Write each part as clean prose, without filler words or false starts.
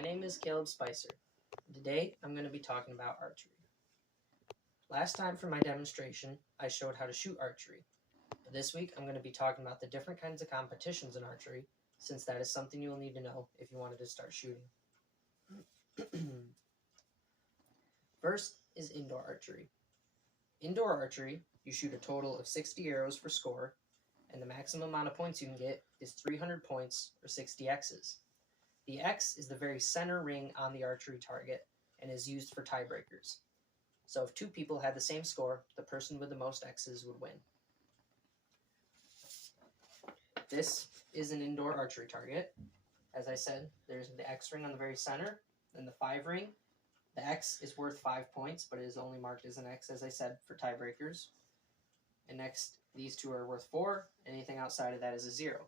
My name is Caleb Spicer. Today I'm going to be talking about archery. Last time for my demonstration, I showed how to shoot archery. But this week I'm going to be talking about the different kinds of competitions in archery, since that is something you will need to know if you wanted to start shooting. First is indoor archery. Indoor archery, you shoot a total of 60 arrows for score, and the maximum amount of points you can get is 300 points or 60 X's. The X is the very center ring on the archery target and is used for tiebreakers. So if two people had the same score, the person with the most X's would win. This is an indoor archery target. As I said, there's the X ring on the very center, and the 5 ring. The X is worth 5 points, but it is only marked as an X, as I said, for tiebreakers. And next, these two are worth 4. Anything outside of that is a 0.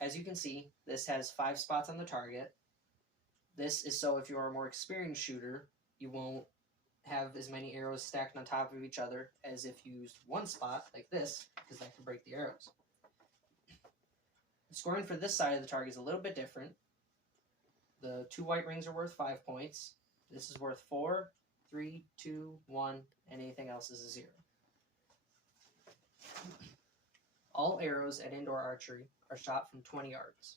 As you can see, this has 5 spots on the target. This is so if you are a more experienced shooter, you won't have as many arrows stacked on top of each other as if you used one spot like this, because that can break the arrows. The scoring for this side of the target is a little bit different. The 2 white rings are worth 5 points. This is worth 4, 3, 2, 1, and anything else is a 0. All arrows at indoor archery are shot from 20 yards.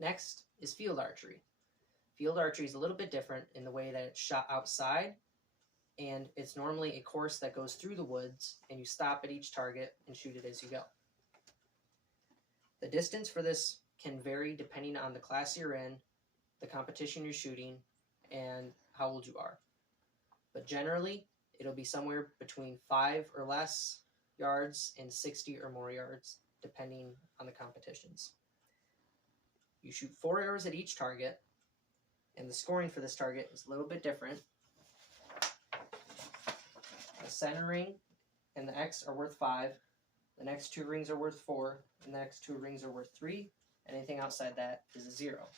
Next is field archery. Field archery is a little bit different in the way that it's shot outside, and it's normally a course that goes through the woods, and you stop at each target and shoot it as you go. The distance for this can vary depending on the class you're in, the competition you're shooting, and how old you are. But generally, it'll be somewhere between 5 or less yards and 60 or more yards, depending on the competitions. You shoot 4 arrows at each target, and the scoring for this target is a little bit different. The center ring and the X are worth 5. The next 2 rings are worth 4, and the next 2 rings are worth 3. Anything outside that is a 0.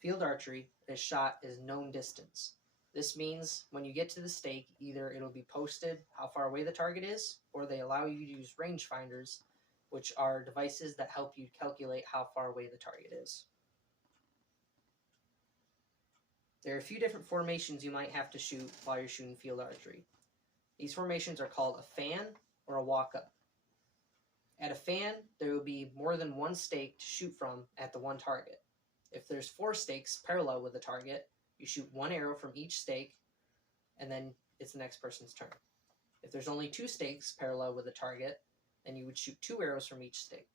Field archery is shot as known distance. This means when you get to the stake, either it'll be posted how far away the target is, or they allow you to use rangefinders, which are devices that help you calculate how far away the target is. There are a few different formations you might have to shoot while you're shooting field archery. These formations are called a fan or a walk-up. At a fan, there will be more than one stake to shoot from at the one target. If there's 4 stakes parallel with the target, you shoot 1 arrow from each stake, and then it's the next person's turn. If there's only 2 stakes parallel with the target, then you would shoot 2 arrows from each stake.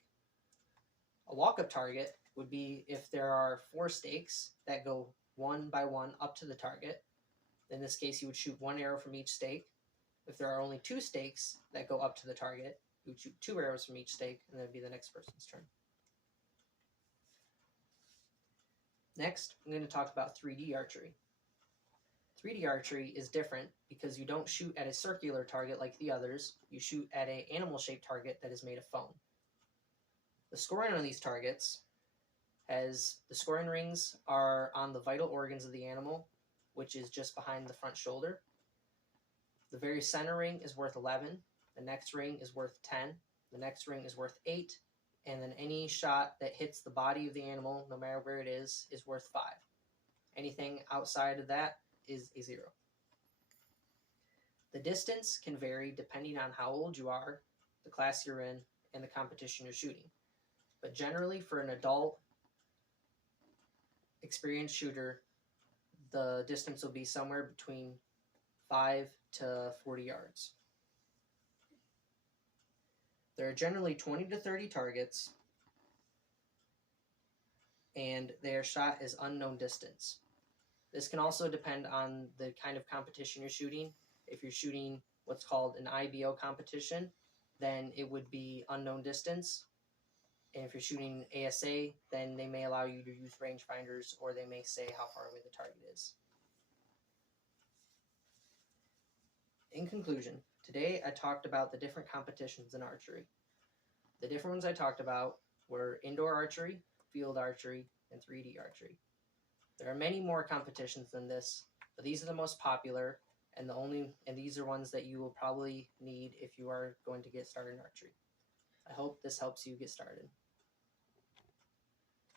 A walk-up target would be if there are 4 stakes that go one by one up to the target. In this case, you would shoot 1 arrow from each stake. If there are only 2 stakes that go up to the target, you would shoot 2 arrows from each stake, and then it'd be the next person's turn. Next, I'm going to talk about 3D archery. 3D archery is different because you don't shoot at a circular target like the others. You shoot at an animal-shaped target that is made of foam. The scoring on these targets has the scoring rings are on the vital organs of the animal, which is just behind the front shoulder. The very center ring is worth 11. The next ring is worth 10. The next ring is worth 8. And then any shot that hits the body of the animal, no matter where it is worth 5. Anything outside of that is a 0. The distance can vary depending on how old you are, the class you're in, and the competition you're shooting. But generally, for an adult, experienced shooter, the distance will be somewhere between 5 to 40 yards. There are generally 20 to 30 targets, and they are shot as unknown distance. This can also depend on the kind of competition you're shooting. If you're shooting what's called an IBO competition, then it would be unknown distance. And if you're shooting ASA, then they may allow you to use rangefinders, or they may say how far away the target is. In conclusion, today I talked about the different competitions in archery. The different ones I talked about were indoor archery, field archery, and 3D archery. There are many more competitions than this, but these are the most popular, and these are ones that you will probably need if you are going to get started in archery. I hope this helps you get started.